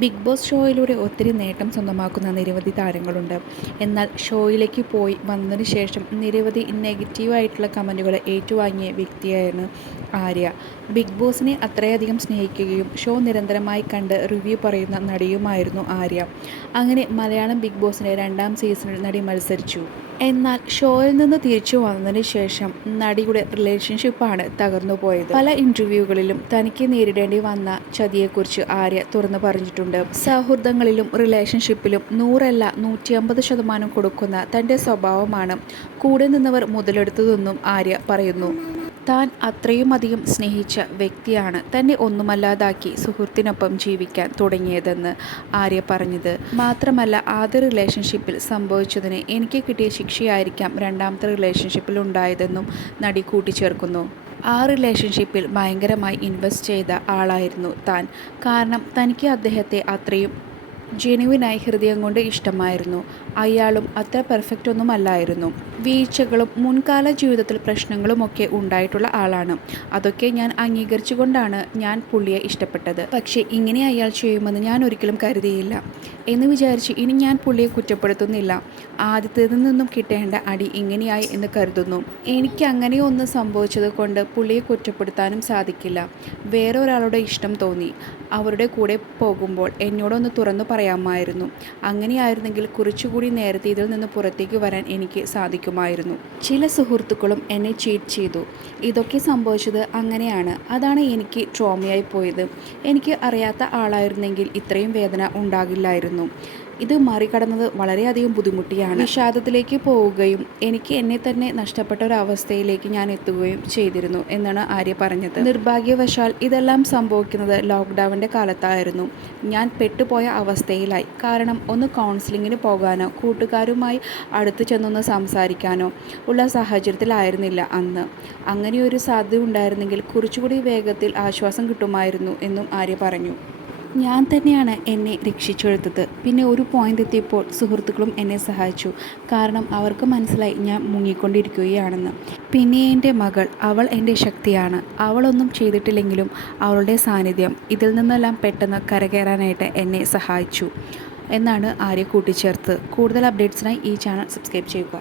Big boss ഷോയിലൂടെ ഒത്തിരി നേട്ടം സ്വന്തമാക്കുന്ന നിരവധി താരങ്ങളുണ്ട്. എന്നാൽ ഷോയിലേക്ക് പോയി വന്നതിന് ശേഷം നിരവധി നെഗറ്റീവായിട്ടുള്ള കമൻറ്റുകൾ ഏറ്റുവാങ്ങിയ വ്യക്തിയായിരുന്നു ആര്യ. ബിഗ് ബോസിനെ അത്രയധികം സ്നേഹിക്കുകയും ഷോ നിരന്തരമായി കണ്ട് റിവ്യൂ പറയുന്ന നടിയുമായിരുന്നു ആര്യ. അങ്ങനെ മലയാളം ബിഗ് ബോസിൻ്റെ 2ാം സീസണിൽ നടി മത്സരിച്ചു. എന്നാൽ ഷോയിൽ നിന്ന് തിരിച്ചു വന്നതിന് ശേഷം നടിയുടെ റിലേഷൻഷിപ്പാണ് തകർന്നുപോയത്. പല ഇൻ്റർവ്യൂകളിലും തനിക്ക് നേരിടേണ്ടി വന്ന ചതിയെക്കുറിച്ച് ആര്യ തുറന്നു പറഞ്ഞിട്ടുണ്ട്. സൗഹൃദങ്ങളിലും റിലേഷൻഷിപ്പിലും 100 അല്ല 150% കൊടുക്കുന്ന തൻ്റെ സ്വഭാവമാണ് കൂടെ നിന്നവർ മുതലെടുത്തതെന്നും ആര്യ പറയുന്നു. താൻ അത്രയുമധികം സ്നേഹിച്ച വ്യക്തിയാണ് തന്നെ ഒന്നുമല്ലാതാക്കി സുഹൃത്തിനൊപ്പം ജീവിക്കാൻ തുടങ്ങിയതെന്ന് ആര്യ പറഞ്ഞത്. മാത്രമല്ല ആദ്യ റിലേഷൻഷിപ്പിൽ സംഭവിച്ചതിന് എനിക്ക് കിട്ടിയ ശിക്ഷയായിരിക്കാം 2ാമത്തെ റിലേഷൻഷിപ്പിൽ ഉണ്ടായതെന്നും നടി കൂട്ടിച്ചേർക്കുന്നു. ആ റിലേഷൻഷിപ്പിൽ ഭയങ്കരമായി ഇൻവെസ്റ്റ് ചെയ്ത ആളായിരുന്നു താൻ. കാരണം തനിക്ക് അദ്ദേഹത്തെ അത്രയും ജെനുവിനായി ഹൃദയം കൊണ്ട് ഇഷ്ടമായിരുന്നു. അയാളും അത്ര പെർഫെക്റ്റ് ഒന്നും അല്ലായിരുന്നു. വീഴ്ചകളും മുൻകാല ജീവിതത്തിൽ പ്രശ്നങ്ങളുമൊക്കെ ഉണ്ടായിട്ടുള്ള ആളാണ്. അതൊക്കെ ഞാൻ അംഗീകരിച്ചുകൊണ്ടാണ് ഞാൻ പുള്ളിയെ ഇഷ്ടപ്പെട്ടത്. പക്ഷേ ഇങ്ങനെ അയാൾ ചെയ്യുമെന്ന് ഞാൻ ഒരിക്കലും കരുതിയില്ല എന്ന് വിചാരിച്ച് ഇനി ഞാൻ പുള്ളിയെ കുറ്റപ്പെടുത്തുന്നില്ല. ആദ്യത്തേതിൽ നിന്നും കിട്ടേണ്ട അടി ഇങ്ങനെയായി എന്ന് കരുതുന്നു. എനിക്ക് അങ്ങനെ ഒന്ന് സംഭവിച്ചത് കൊണ്ട് പുള്ളിയെ കുറ്റപ്പെടുത്താനും സാധിക്കില്ല. വേറെ ഒരാളുടെ ഇഷ്ടം തോന്നി. അവരുടെ കൂടെ പോകുമ്പോൾ എന്നോടൊന്ന് തുറന്നു പറയാമായിരുന്നു. അങ്ങനെയായിരുന്നെങ്കിൽ കുറച്ചുകൂടി നേരത്തെ ഇതിൽ നിന്ന് പുറത്തേക്ക് വരാൻ എനിക്ക് സാധിക്കുമായിരുന്നു. ചില സുഹൃത്തുക്കളും എന്നെ ചീറ്റ് ചെയ്തു. ഇതൊക്കെ സംഭവിച്ചത് അങ്ങനെയാണ്. അതാണ് എനിക്ക് ട്രോമയായി പോയത്. എനിക്ക് അറിയാത്ത ആളായിരുന്നെങ്കിൽ ഇത്രയും വേദന ഉണ്ടാകില്ലായിരുന്നു. ഇത് മറികടന്നത് വളരെയധികം ബുദ്ധിമുട്ടിയാണ്. വിഷാദത്തിലേക്ക് പോവുകയും എനിക്ക് എന്നെ തന്നെ നഷ്ടപ്പെട്ട ഒരു അവസ്ഥയിലേക്ക് ഞാൻ എത്തുകയും ചെയ്തിരുന്നു എന്നാണ് ആര്യ പറഞ്ഞത്. നിർഭാഗ്യവശാൽ ഇതെല്ലാം സംഭവിക്കുന്നത് ലോക്ക്ഡൗണിൻ്റെ കാലത്തായിരുന്നു. ഞാൻ പെട്ടുപോയ അവസ്ഥയിലായി. കാരണം ഒന്ന് കൗൺസിലിങ്ങിന് പോകാനോ കൂട്ടുകാരുമായി അടുത്ത് ചെന്നൊന്ന് സംസാരിക്കാനോ ഉള്ള സാഹചര്യത്തിലായിരുന്നില്ല അന്ന്. അങ്ങനെയൊരു സാധ്യത ഉണ്ടായിരുന്നെങ്കിൽ കുറച്ചുകൂടി വേഗത്തിൽ ആശ്വാസം കിട്ടുമായിരുന്നു എന്നും ആര്യ പറഞ്ഞു. ഞാൻ തന്നെയാണ് എന്നെ രക്ഷിച്ചെടുത്തത്. പിന്നെ ഒരു പോയിന്റ് എത്തിയപ്പോൾ സുഹൃത്തുക്കളും എന്നെ സഹായിച്ചു. കാരണം അവർക്ക് മനസ്സിലായി ഞാൻ മുങ്ങിക്കൊണ്ടിരിക്കുകയാണെന്ന്. പിന്നെ എൻ്റെ മകൾ, അവൾ എൻ്റെ ശക്തിയാണ്. അവളൊന്നും ചെയ്തിട്ടില്ലെങ്കിലും അവളുടെ സാന്നിധ്യം ഇതിൽ നിന്നെല്ലാം പെട്ടെന്ന് കരകയറാനായിട്ട് എന്നെ സഹായിച്ചു എന്നാണ് ആര്യ കൂട്ടിച്ചേർത്ത്. കൂടുതൽ അപ്ഡേറ്റ്സിനായി ഈ ചാനൽ സബ്സ്ക്രൈബ് ചെയ്യുക.